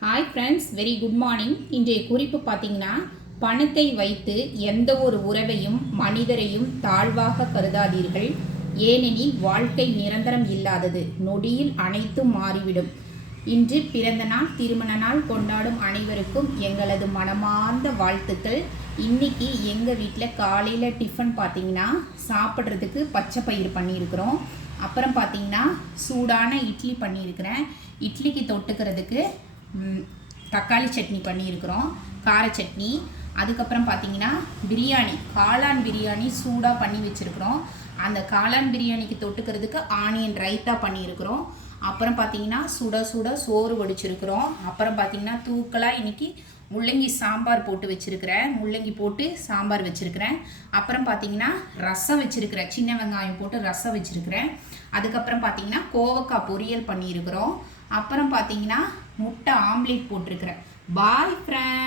Hi friends, very good morning. இன்றைய குறிப்பு பார்த்தீங்கன்னா, பணத்தை வைத்து எந்த ஒரு உறவையும் மனிதரையும் தாழ்வாக கருதாதீர்கள். ஏனெனில் வாழ்க்கை நிரந்தரம் இல்லாதது, நொடியில் அனைத்தும் மாறிவிடும். இன்று பிறந்த நாள், திருமண நாள் கொண்டாடும் அனைவருக்கும் எங்களது மனமார்ந்த வாழ்த்துக்கள். இன்னைக்கு எங்கள் வீட்டில் காலையில் டிஃபன் பார்த்தீங்கன்னா சாப்பிட்றதுக்கு பச்சை பயிர் பண்ணியிருக்கிறோம். அப்புறம் பார்த்தீங்கன்னா சூடான இட்லி பண்ணியிருக்கிறேன். இட்லிக்கு தொட்டுக்கிறதுக்கு தக்காளி சட்னி பண்ணியிருக்கிறோம், கார சட்னி. அதுக்கப்புறம் பார்த்தீங்கன்னா பிரியாணி, காளான் பிரியாணி சூடாக பண்ணி வச்சுருக்குறோம். அந்த காளான் பிரியாணிக்கு தொட்டுக்கிறதுக்கு ஆனியன் ரைத்தா பண்ணியிருக்கிறோம். அப்புறம் பார்த்தீங்கன்னா சுட சுட சோறு வடிச்சிருக்கிறோம். அப்புறம் பார்த்தீங்கன்னா தூக்கலாக இன்றைக்கி முள்ளங்கி சாம்பார் போட்டு வச்சுருக்கிறேன், முள்ளங்கி போட்டு சாம்பார் வச்சுருக்கிறேன். அப்புறம் பார்த்தீங்கன்னா ரசம் வச்சுருக்கிறேன், சின்ன வெங்காயம் போட்டு ரசம் வச்சுருக்கிறேன். அதுக்கப்புறம் பார்த்தீங்கன்னா கோவக்காய் பொரியல் பண்ணியிருக்கிறோம். அப்புறம் பார்த்தீங்கன்னா முட்டை ஆம்லேட் போட்டிருக்கிறேன். பாய் ஃப்ரெண்ட்.